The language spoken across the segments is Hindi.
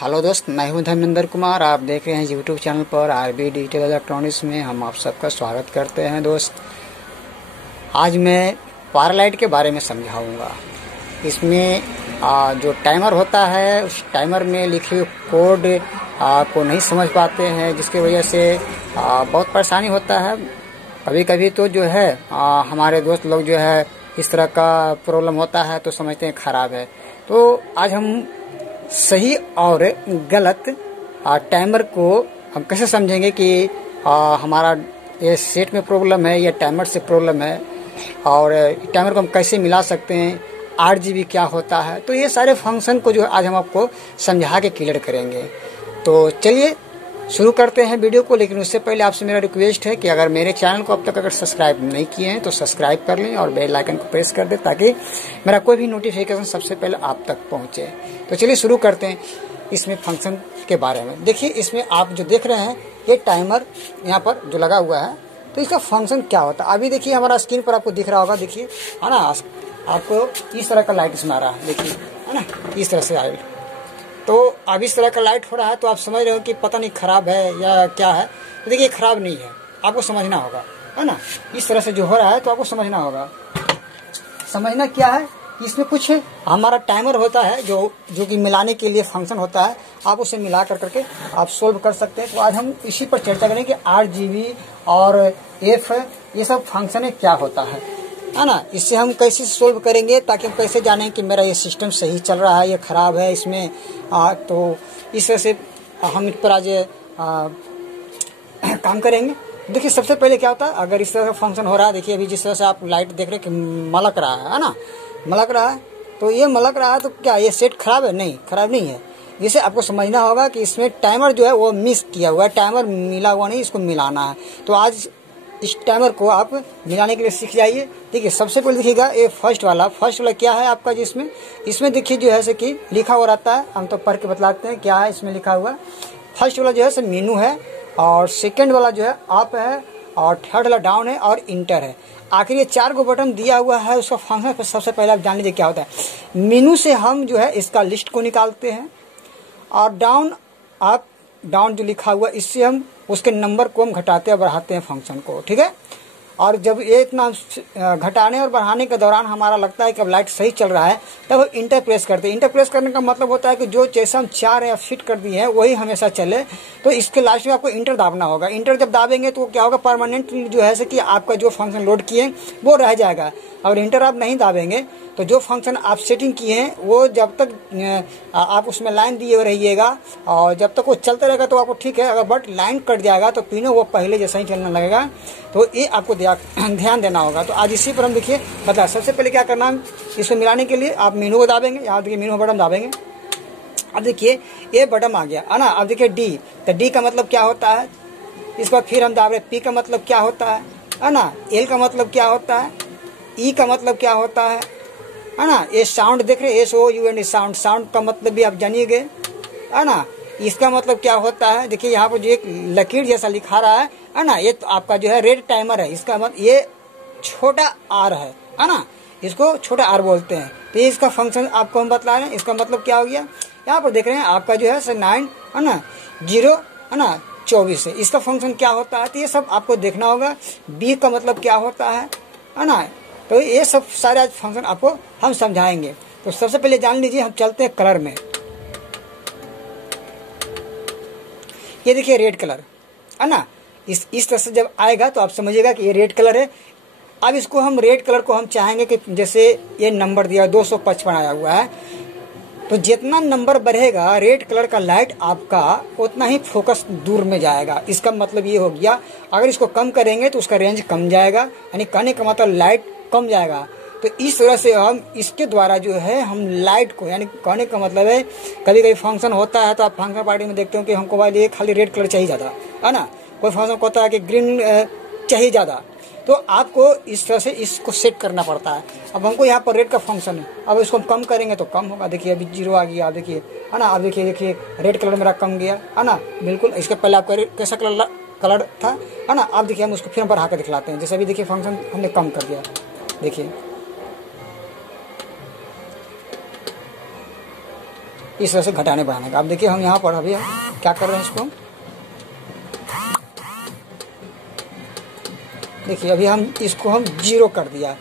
हेलो दोस्त, मैं हूं धर्मेंद्र कुमार। आप देख रहे हैं यूट्यूब चैनल पर आरबी डिजिटल इलेक्ट्रॉनिक्स में। हम आप सबका स्वागत करते हैं। दोस्त, आज मैं पावर लाइट के बारे में समझाऊंगा। इसमें जो टाइमर होता है, उस टाइमर में लिखे हुए कोड को नहीं समझ पाते हैं, जिसकी वजह से बहुत परेशानी होता है। कभी कभी तो जो है हमारे दोस्त लोग जो है इस तरह का प्रॉब्लम होता है तो समझते हैं खराब है। तो आज हम सही और गलत टाइमर को हम कैसे समझेंगे कि हमारा ये सेट में प्रॉब्लम है या टाइमर से प्रॉब्लम है, और टाइमर को हम कैसे मिला सकते हैं, RGB क्या होता है। तो ये सारे फंक्शन को जो आज हम आपको समझा के क्लियर करेंगे। तो चलिए शुरू करते हैं वीडियो को। लेकिन उससे पहले आपसे मेरा रिक्वेस्ट है कि अगर मेरे चैनल को अब तक अगर सब्सक्राइब नहीं किए हैं तो सब्सक्राइब कर लें और बेल आइकन को प्रेस कर दें, ताकि मेरा कोई भी नोटिफिकेशन सबसे पहले आप तक पहुंचे। तो चलिए शुरू करते हैं इसमें फंक्शन के बारे में। देखिए, इसमें आप जो देख रहे हैं ये टाइमर यहाँ पर जो लगा हुआ है, तो इसका फंक्शन क्या होता है अभी देखिए हमारा स्क्रीन पर आपको दिख रहा होगा। देखिए, है ना, आपको इस तरह का लाइट इसमें आ रहा है। देखिए, है ना, इस तरह से आएगा। तो अब इस तरह का लाइट हो रहा है तो आप समझ रहे हो कि पता नहीं खराब है या क्या है। तो देखिए, खराब नहीं है, आपको समझना होगा, है ना। इस तरह से जो हो रहा है तो आपको समझना होगा। समझना क्या है, इसमें कुछ हमारा टाइमर होता है जो कि मिलाने के लिए फंक्शन होता है। आप उसे मिला करके आप सोल्व कर सकते हैं। तो आज हम इसी पर चर्चा करेंगे कि RGB और F ये सब फंक्शन क्या होता है ना। इससे हम कैसे सोल्व करेंगे, ताकि हम कैसे जानें कि मेरा ये सिस्टम सही चल रहा है या खराब है इसमें। तो इस तरह से हम इस पर आज काम करेंगे। देखिए, सबसे पहले क्या होता है, अगर इस तरह का फंक्शन हो रहा है, देखिए अभी जिस तरह से आप लाइट देख रहे हैं कि मलक रहा है ना, मलक रहा है। तो ये मलक रहा है तो क्या ये सेट खराब है? नहीं, खराब नहीं है। जिसे आपको समझना होगा कि इसमें टाइमर जो है वो मिस किया हुआ है, टाइमर मिला हुआ नहीं, इसको मिलाना है। तो आज इस टाइमर को आप मिलाने के लिए सीख जाइए। देखिए, सबसे पहले देखिएगा ये फर्स्ट वाला क्या है आपका, जिसमें इसमें देखिए जो है कि लिखा हुआ रहता है। हम तो पढ़ के बतलाते हैं क्या है इसमें लिखा हुआ। फर्स्ट वाला जो है मेनू है, और सेकंड वाला जो है अप है, और थर्ड वाला डाउन है, और इंटर है। आखिर ये 4 को बटन दिया हुआ है, उसका फंक्शन सबसे पहले आप जान लीजिए क्या होता है। मेनू से हम जो है इसका लिस्ट को निकालते हैं, और डाउन अप डाउन जो लिखा हुआ इससे हम उसके नंबर को हम घटाते और बढ़ाते हैं फंक्शन को, ठीक है। और जब ये इतना घटाने और बढ़ाने के दौरान हमारा लगता है कि अब लाइट सही चल रहा है, तब इंटर प्रेस करते हैं। इंटर प्रेस करने का मतलब होता है कि जो जैसे हम चाह रहे हैं फिट कर दिए हैं वही हमेशा चले। तो इसके लास्ट में आपको इंटर दाबना होगा। इंटर जब दाबेंगे तो क्या होगा, परमानेंट जो है कि आपका जो फंक्शन लोड किए वो रह जाएगा। अगर इंटर आप नहीं दाबेंगे तो जो फंक्शन आप सेटिंग किए हैं वो जब तक आप उसमें लाइन दिए हुए रहिएगा, और जब तक वो चलते रहेगा तो आपको ठीक है। अगर बट लाइन कट जाएगा तो पिनो वो पहले जैसा ही चलने लगेगा। तो ये आपको ध्यान देना होगा। तो आज इसी पर हम देखिए बता। सबसे पहले क्या करना है, इसको मिलाने के लिए आप मेनू को दाबेंगे। यहाँ देखिए मेनू बटन दाबेंगे। अब देखिए ये बटन आ गया, है ना। अब देखिए डी, तो डी का मतलब क्या होता है। इस पर फिर हम दाब रहे। पी का मतलब क्या होता है ना। एल का मतलब क्या होता है। ई का मतलब क्या होता है ना। ये साउंड देख रहे हैं, SOUND साउंड। साउंड का मतलब भी आप जानिएगे, है ना। इसका मतलब क्या होता है, देखिए यहाँ पर जो एक लकीर जैसा लिखा रहा है ना, ये तो आपका जो है रेड टाइमर है। इसका मतलब ये छोटा R है ना, इसको छोटा R बोलते हैं। तो ये इसका फंक्शन आपको हम बतला रहे हैं। इसका मतलब क्या हो गया, यहाँ पर देख रहे हैं आपका जो है 9 है ना 0 है ना 24 है। इसका फंक्शन क्या होता है, तो ये सब आपको देखना होगा। B का मतलब क्या होता है ना। तो ये सब सारे आज फंक्शन आपको हम समझाएंगे। तो सबसे पहले जान लीजिए, हम चलते हैं कलर में। ये देखिए रेड कलर है ना। इस तरह से जब आएगा तो आप समझिएगा कि ये रेड कलर है। अब इसको हम रेड कलर को हम चाहेंगे कि जैसे ये नंबर दिया 255 आया हुआ है, तो जितना नंबर बढ़ेगा रेड कलर का लाइट आपका उतना ही फोकस दूर में जाएगा। इसका मतलब ये हो गया, अगर इसको कम करेंगे तो उसका रेंज कम जाएगा, यानी कहने का मतलब लाइट कम जाएगा। तो इस तरह से हम इसके द्वारा जो है हम लाइट को, यानी कहने का मतलब है कभी कभी फंक्शन होता है तो आप फंक्शन पार्टी में देखते हो कि हमको भाई खाली रेड कलर चाहिए ज़्यादा, है ना। कोई फंक्शन होता है कि ग्रीन चाहिए ज़्यादा, तो आपको इस तरह से इसको सेट करना पड़ता है। अब हमको यहाँ पर रेड का फंक्शन है, अब इसको हम कम करेंगे तो कम होगा। देखिए अभी 0 आ गया, देखिए है ना। अब देखिए रेड कलर मेरा कम गया, है ना। बिल्कुल इसके पहले आपका कैसा कलर था, है ना। अब देखिए हम उसको फिर बढ़ा कर दिखलाते हैं। जैसे अभी देखिए फंक्शन हमने कम कर दिया, देखिए इस तरह से घटाने बढ़ाने का। अब देखिए हम यहाँ पर अभी क्या कर रहे हैं, इसको देखिए अभी हम इसको हम जीरो कर दिया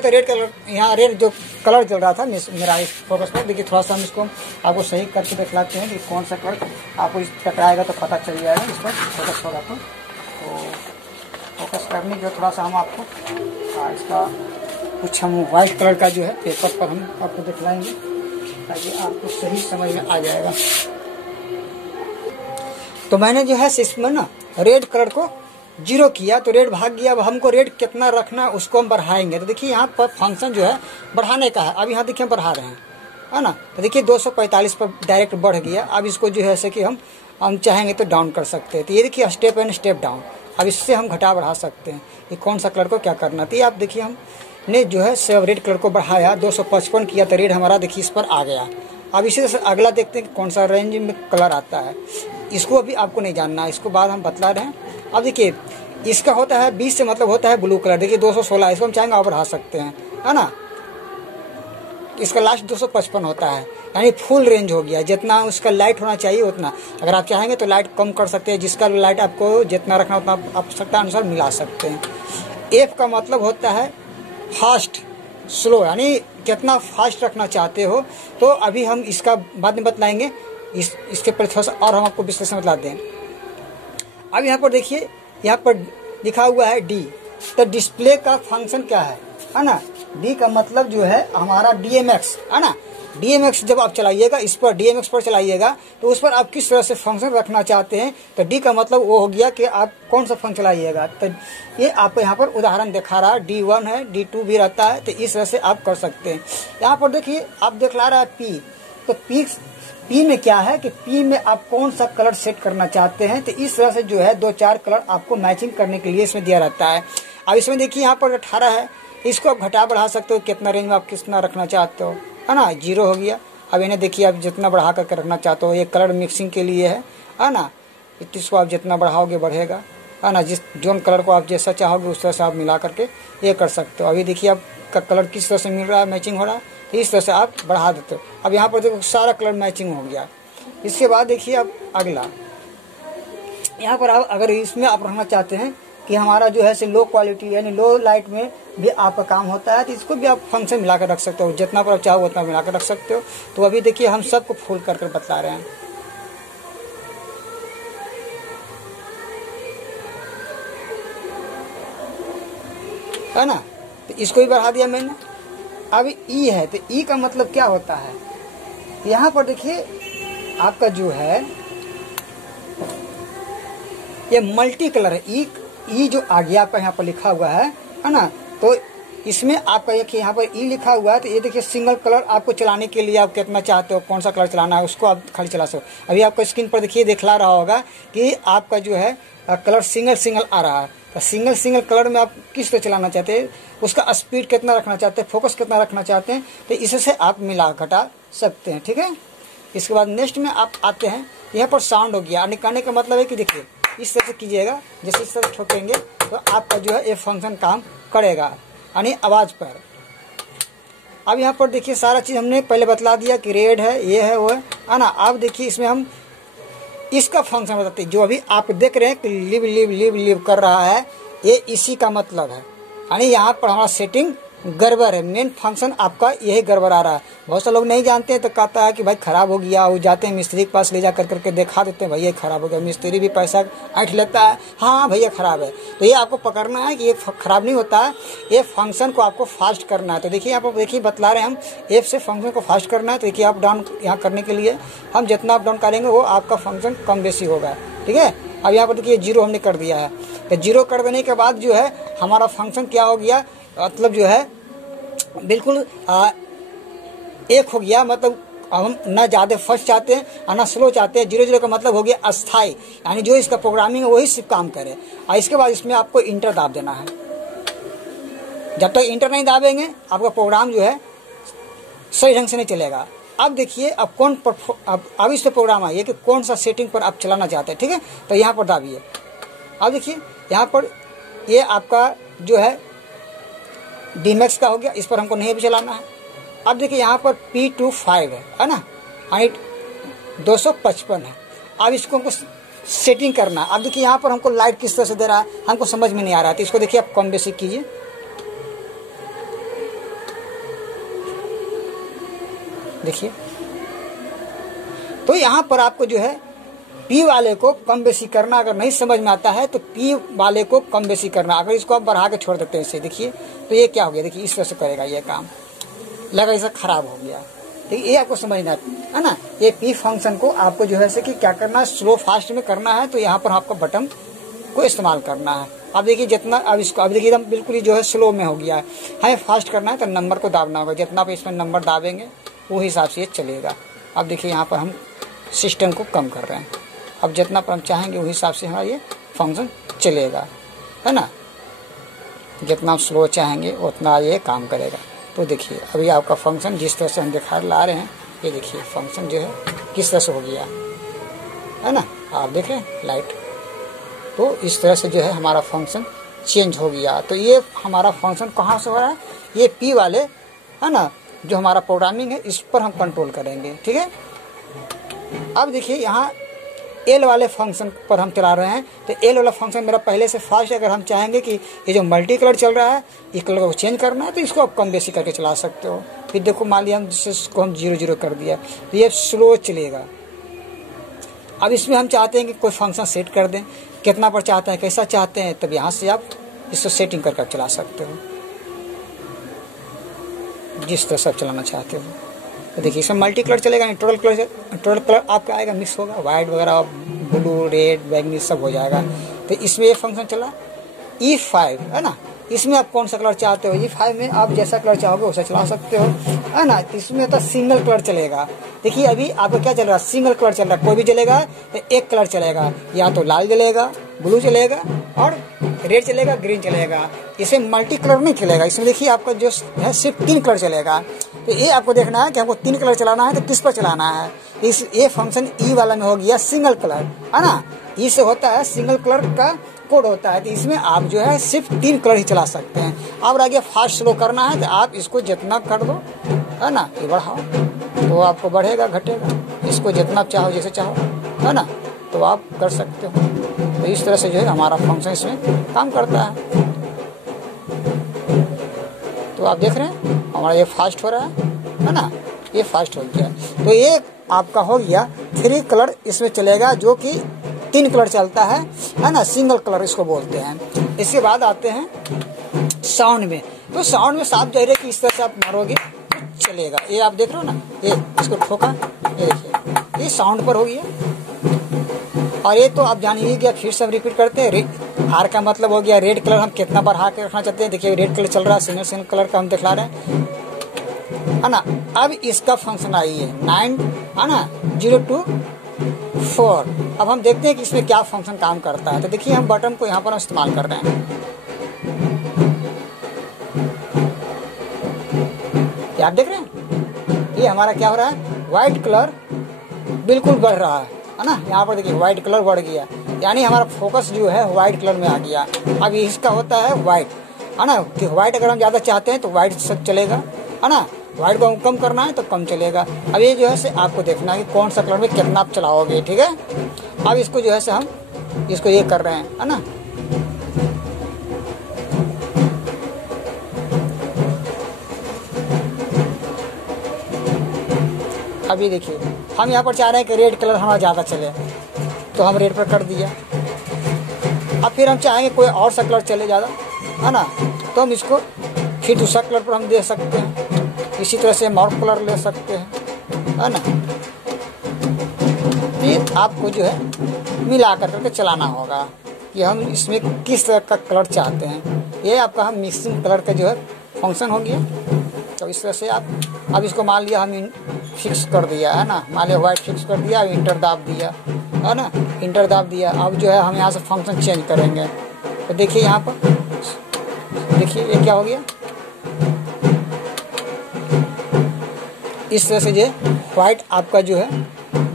तो रेड कलर, यहाँ रेड जो कलर चल रहा था मेरा इस फोकस पर, देखिए थोड़ा सा हम इसको आपको सही करके दिखलाते हैं कि कौन सा कलर आपको इस टकराएगा तो पता चल जाएगा, इस पर फोकस होगा तो फोकस करने के थोड़ा सा हम आपको इसका कुछ हम व्हाइट कलर का जो है पेपर पर हम आपको दिखलाएंगे ताकि आपको सही समझ में आ जाएगा। तो मैंने जो है इसमें ना रेड कलर को जीरो किया तो रेड भाग गया। अब हमको रेड कितना रखना उसको हम बढ़ाएंगे। तो देखिए यहाँ पर फंक्शन जो है बढ़ाने का है। अब यहाँ देखिए हम बढ़ा रहे हैं, है ना। तो देखिए 245 पर डायरेक्ट बढ़ गया। अब इसको जो है ऐसे कि हम चाहेंगे तो डाउन कर सकते हैं। तो ये देखिए स्टेप एंड स्टेप डाउन। अब इससे हम घटा बढ़ा सकते हैं कि कौन सा कलर को क्या करना। तो ये आप देखिए हमने जो है सब रेड कलर को बढ़ाया, 255 किया तो रेड हमारा देखिए इस पर आ गया। अब इसी तरह से अगला देखते हैं कि कौन सा रेंज में कलर आता है। इसको अभी आपको नहीं जानना है, इसको बाद हम बतला रहे हैं। अब देखिए इसका होता है 20 से मतलब होता है ब्लू कलर। देखिए 216, इसको हम चाहेंगे और बढ़ा सकते हैं, है ना। इसका लास्ट 255 होता है, यानी फुल रेंज हो गया। जितना उसका लाइट होना चाहिए उतना। अगर आप चाहेंगे तो लाइट कम कर सकते हैं, जिसका लाइट आपको जितना रखना उतना आवश्यकता अनुसार मिला सकते हैं। एफ का मतलब होता है फास्ट स्लो, यानी कितना फास्ट रखना चाहते हो। तो अभी हम इसका बाद में बतलाएंगे, इसके पर थोड़ा सा और हम आपको विश्लेषण बतलाते हैं। अब यहाँ पर देखिए, यहाँ पर लिखा हुआ है डी। तो डिस्प्ले का फंक्शन क्या है ना। डी का मतलब जो है हमारा डीएमएक्स, है ना। डीएमएक्स जब आप चलाइएगा, इस पर डीएमएक्स पर चलाइएगा तो उस पर आप किस तरह से फंक्शन रखना चाहते हैं। तो डी का मतलब वो हो गया कि आप कौन सा फंक्शन चलाइएगा। तो ये आपको यहाँ पर उदाहरण दिखा रहा है, D1 है, D2 भी रहता है। तो इस तरह से आप कर सकते हैं। यहाँ पर देखिए आप दिखला रहा है पी। तो पी में क्या है कि पी में आप कौन सा कलर सेट करना चाहते हैं। तो इस तरह से जो है 2-4 कलर आपको मैचिंग करने के लिए इसमें दिया रहता है। अब इसमें देखिए यहाँ पर 18 है, इसको आप घटा बढ़ा सकते हो, कितना रेंज में आप कितना रखना चाहते हो, है ना। 0 हो गया। अब इन्हें देखिए आप जितना बढ़ा करके रखना चाहते हो, ये कलर मिक्सिंग के लिए है ना। इसको आप जितना बढ़ाओगे बढ़ेगा, है ना। जिस जोन कलर को आप जैसा चाहोगे उस तरह से आप मिला करके ये कर सकते हो। अभी देखिए आपका कलर किस तरह से मिल रहा है, मैचिंग हो रहा है। इस तरह से आप बढ़ा देते हो। अब यहाँ पर देखो सारा कलर मैचिंग हो गया। इसके बाद देखिए अब अगला, यहाँ पर आप अगर इसमें आप रखना चाहते हैं कि हमारा जो है लो क्वालिटी यानी लो लाइट में भी आपका काम होता है, तो इसको भी आप फंक्शन मिलाकर रख सकते हो। जितना पर आप चाहो उतना मिलाकर रख सकते हो। तो अभी देखिए हम सबको फुल करके बता रहे हैं, है ना। तो इसको भी बढ़ा दिया मैंने। अब ई है, तो ई का मतलब क्या होता है। यहाँ पर देखिए आपका जो है ये मल्टी कलर है। ई जो आ गया आपका यहाँ पर लिखा हुआ है ना। तो इसमें आपका एक यहाँ पर ई लिखा हुआ है। तो ये देखिए सिंगल कलर आपको चलाने के लिए आप कितना चाहते हो, कौन सा कलर चलाना है उसको आप खाली चला सकते हो। अभी आपको स्क्रीन पर देखिए दिखला रहा होगा कि आपका जो है कलर सिंगल आ रहा है। तो सिंगल कलर में आप किस तरह चलाना चाहते हैं, उसका स्पीड कितना रखना चाहते हैं, फोकस कितना रखना चाहते हैं, तो इससे आप मिला घटा सकते हैं। ठीक है। इसके बाद नेक्स्ट में आप आते हैं, यहाँ पर साउंड हो गया। निकालने का मतलब है कि देखिए इस तरह से कीजिएगा, जैसे इस तरह ठोकेंगे तो आपका जो है ये फंक्शन काम करेगा, यानी आवाज़ पर। अब यहाँ पर देखिए सारा चीज़ हमने पहले बतला दिया कि रेड है, ये है, वो है ना। अब देखिए इसमें हम इसका फंक्शन बताते हैं। जो अभी आप देख रहे हैं कि लिव कर रहा है, ये इसी का मतलब है। यानी यहाँ पर हमारा सेटिंग गड़बड़ है। मेन फंक्शन आपका यही गड़बड़ आ रहा है। बहुत से लोग नहीं जानते हैं तो कहता है कि भाई खराब हो गया। वो जाते हैं मिस्त्री के पास ले जा करके दिखा देते हैं, भैया खराब हो गया। मिस्त्री भी पैसा ऐंठ लेता है, हाँ भैया खराब है। तो ये आपको पकड़ना है कि ये खराब नहीं होता है, ये फंक्शन को आपको फास्ट करना है। तो देखिए यहाँ पर देखिए बतला रहे हैं हम, एफ से फंक्शन को फास्ट करना है। तो देखिए अप डाउन यहाँ करने के लिए हम जितना अप डाउन करेंगे वो आपका फंक्शन कम बेसी होगा। ठीक है। अब यहाँ पर देखिए 0 हमने कर दिया है। तो 0 कर देने के बाद जो है हमारा फंक्शन क्या हो गया, मतलब जो है बिल्कुल एक हो गया। मतलब हम ना ज़्यादा फास्ट चाहते हैं और ना स्लो चाहते हैं। 0 का मतलब हो गया अस्थाई, यानी जो इसका प्रोग्रामिंग है वही सिर्फ काम करे। और इसके बाद इसमें आपको इंटर दाब देना है। जब तक इंटर नहीं दाबेंगे आपका प्रोग्राम जो है सही ढंग से नहीं चलेगा। अब देखिए अब इस पर प्रोग्राम आइए कि कौन सा सेटिंग पर आप चलाना चाहते हैं। ठीक है। तो यहाँ पर दाबिए। अब देखिए यहाँ पर ये आपका जो है डीमैक्स का हो गया, इस पर हमको नहीं भी चलाना है। अब देखिए यहाँ पर P25 है ना। हाइट 255 है। अब इसको हमको सेटिंग करना। अब देखिए यहाँ पर हमको लाइट किस तरह से दे रहा है, हमको समझ में नहीं आ रहा है, तो इसको देखिए आप कम बेसी कीजिए। देखिए तो यहाँ पर आपको जो है पी वाले को कम बेसी करना, अगर नहीं समझ में आता है तो पी वाले को कम बेसी करना। अगर इसको आप बढ़ा के छोड़ देते हैं इसे, देखिए तो ये क्या हो गया, देखिए इस तरह से करेगा ये काम, लगा इसे खराब हो गया। ठीक, ये आपको समझना है ना। ये पी फंक्शन को आपको जो है से कि क्या करना है, स्लो फास्ट में करना है, तो यहाँ पर आपको बटन को इस्तेमाल करना है। अब देखिए जितना, अब इसको अब देखिए एकदम बिल्कुल ही जो है स्लो में हो गया है, हमें फास्ट करना है तो नंबर को दाबना होगा, जितना आप इसमें नंबर दाबेंगे वो हिसाब से ये चलेगा। अब देखिए यहाँ पर हम सिस्टम को कम कर रहे हैं, अब जितना पर हम चाहेंगे उस हिसाब से हमारा ये फंक्शन चलेगा, है ना। जितना आप स्लो चाहेंगे उतना ये काम करेगा। तो देखिए अभी आपका फंक्शन जिस तरह से हम दिखा ला रहे हैं, ये देखिए फंक्शन जो है किस तरह से हो गया, है ना। आप देखें लाइट, तो इस तरह से जो है हमारा फंक्शन चेंज हो गया। तो ये हमारा फंक्शन कहाँ से हो रहा है, ये पी वाले, है ना, जो हमारा प्रोग्रामिंग है इस पर हम कंट्रोल करेंगे। ठीक है। अब देखिए यहाँ एल वाले फंक्शन पर हम चला रहे हैं, तो एल वाला फंक्शन मेरा पहले से फास्ट है। अगर हम चाहेंगे कि ये जो मल्टी कलर चल रहा है, ये कलर को चेंज करना है, तो इसको आप कम बेसी करके चला सकते हो। फिर देखो मान लिया हम इसको हम 0 कर दिया, तो ये स्लो चलेगा। अब इसमें हम चाहते हैं कि कोई फंक्शन सेट कर दें, कितना पर चाहते हैं, कैसा चाहते हैं, तब यहाँ से आप इसको सेटिंग करके चला सकते हो, जिस तरह से आप चलाना चाहते हो। तो देखिए इसमें मल्टी कलर चलेगा नहीं, टोटल कलर आपका आएगा, मिक्स होगा, वाइट वगैरह, ब्लू, रेड, बैंगनी सब हो जाएगा। तो इसमें ये फंक्शन चला। E5 है ना, इसमें आप कौन सा कलर चाहते हो, E5 में आप जैसा कलर चाहोगे वैसा चला सकते हो, है ना। इसमें तो सिंगल कलर चलेगा। देखिए अभी आपको क्या चल रहा है, सिंगल कलर चल रहा है, कोई भी चलेगा तो एक कलर चलेगा, या तो लाल चलेगा, ब्लू चलेगा और रेड चलेगा, ग्रीन चलेगा। इसमें मल्टी कलर नहीं चलेगा। इसमें देखिए आपका जो है सिर्फ 3 कलर चलेगा। तो ये आपको देखना है कि हमको 3 कलर चलाना है तो किस पर चलाना है। इस ये फंक्शन ई वाला में हो गया सिंगल कलर, है ना। इससे होता है सिंगल कलर का कोड होता है, तो इसमें आप जो है सिर्फ 3 कलर ही चला सकते हैं। अब आगे फास्ट स्लो करना है तो आप इसको जितना कर दो, है ना, ये बढ़ाओ तो आपको बढ़ेगा घटेगा, इसको जितना चाहो जैसे चाहो, है ना, तो आप कर सकते हो। तो इस तरह से जो है हमारा फंक्शन इसमें काम करता है। तो आप देख रहे हैं हमारा ये फास्ट हो रहा है ना, ये फास्ट हो गया। तो ये आपका हो गया 3 कलर इसमें चलेगा, जो कि 3 कलर चलता है ना, सिंगल कलर इसको बोलते हैं। इसके बाद आते हैं साउंड में। तो साउंड में साफ जाहिर है कि इस तरह से आप मारोगे तो चलेगा। ये आप देख रहे हो ना, ये इसको ठोका, ये देखिए ये साउंड पर हो गया। और ये तो आप जान ही गया, फिर से हम रिपीट करते हैं। आर का मतलब हो गया रेड कलर, हम कितना बढ़ा के रखना चाहते हैं। देखिए रेड कलर चल रहा है, सिंगल कलर का हम दिखला रहे हैं, है ना। अब इसका फंक्शन आई है 9, है ना, 0 to 4। अब हम देखते हैं कि इसमें क्या फंक्शन काम करता है। तो देखिए हम बटन को यहाँ पर इस्तेमाल कर रहे हैं, क्या आप देख रहे हैं, ये हमारा क्या हो रहा है, व्हाइट कलर बिल्कुल बढ़ रहा है ना। यहाँ पर देखिए व्हाइट कलर बढ़ गया, यानी हमारा फोकस जो है व्हाइट कलर में आ गया। अब इसका होता है व्हाइट, है ना, कि व्हाइट अगर हम ज़्यादा चाहते हैं तो व्हाइट सब चलेगा, है ना। व्हाइट को हम कम करना है तो कम चलेगा। अब ये जो है से आपको देखना है कि कौन सा कलर में कितना आप चलाओगे। ठीक है। अब इसको जो है से हम इसको ये कर रहे हैं, है ना। अभी देखिए हम यहाँ पर चाह रहे हैं कि रेड कलर हमारा ज़्यादा चले, तो हम रेड पर कर दिया। अब फिर हम चाहेंगे कोई और सा कलर चले ज़्यादा, है ना, तो हम इसको फिर दूसरा कलर पर हम दे सकते हैं। इसी तरह से हम और कलर ले सकते हैं, है ना। फिर आपको जो है मिला करके चलाना होगा कि हम इसमें किस तरह का कलर चाहते हैं। ये आपका हम मिक्सिंग कलर का जो है फंक्शन हो गया। तो इस तरह से आप, अब इसको मान लिया हम फिक्स कर दिया, है ना, मान लिया व्हाइट फिक्स कर दिया, इंटर दाब दिया, है ना, इंटर दाब दिया। अब जो है हम यहाँ से फंक्शन चेंज करेंगे। तो देखिए यहाँ पर देखिए ये क्या हो गया, इस तरह से जो व्हाइट आपका जो है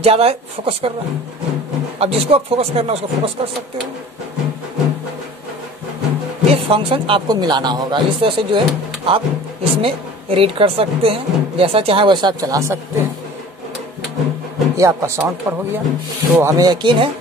ज़्यादा फोकस कर रहा है। अब जिसको आप फोकस करना है उसको फोकस कर सकते हो। ये फंक्शन आपको मिलाना होगा। इस तरह से जो है आप इसमें रीड कर सकते हैं, जैसा चाहे वैसा आप चला सकते हैं। ये आपका साउंड पर हो गया। तो हमें यकीन है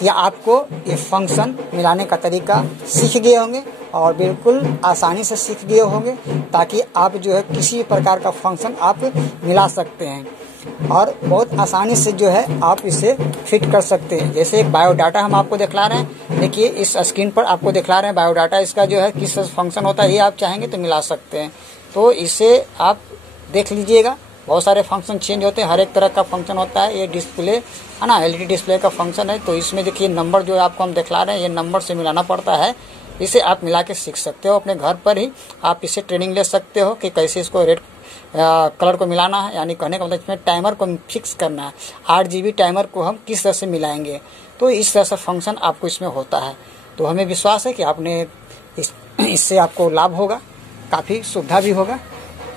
कि आपको ये फंक्शन मिलाने का तरीका सीख गए होंगे और बिल्कुल आसानी से सीख गए होंगे, ताकि आप जो है किसी प्रकार का फंक्शन आप मिला सकते हैं और बहुत आसानी से जो है आप इसे फिट कर सकते हैं। जैसे एक बायोडाटा हम आपको दिखला रहे हैं, देखिए इस स्क्रीन पर आपको दिखला रहे हैं बायोडाटा, इसका जो है किस फंक्शन होता है ये आप चाहेंगे तो मिला सकते हैं। तो इसे आप देख लीजिएगा, बहुत सारे फंक्शन चेंज होते हैं, हर एक तरह का फंक्शन होता है। ये डिस्प्ले है ना, एलईडी डिस्प्ले का फंक्शन है। तो इसमें देखिए नंबर जो आपको हम दिखला रहे हैं ये नंबर से मिलाना पड़ता है। इसे आप मिला के सीख सकते हो अपने घर पर ही, आप इसे ट्रेनिंग ले सकते हो कि कैसे इसको रेड कलर को मिलाना है। यानी कहने का मतलब इसमें टाइमर को फिक्स करना है, 8 GB टाइमर को हम किस तरह से मिलाएंगे। तो इस तरह से फंक्शन आपको इसमें होता है। तो हमें विश्वास है कि आपने इससे आपको लाभ होगा, काफ़ी सुविधा भी होगा।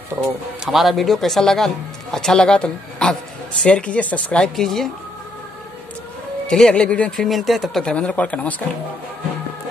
तो हमारा वीडियो कैसा लगा, अच्छा लगा तो शेयर कीजिए, सब्सक्राइब कीजिए। चलिए अगले वीडियो में फिर मिलते हैं, तब तक धर्मेंद्र कौर का नमस्कार।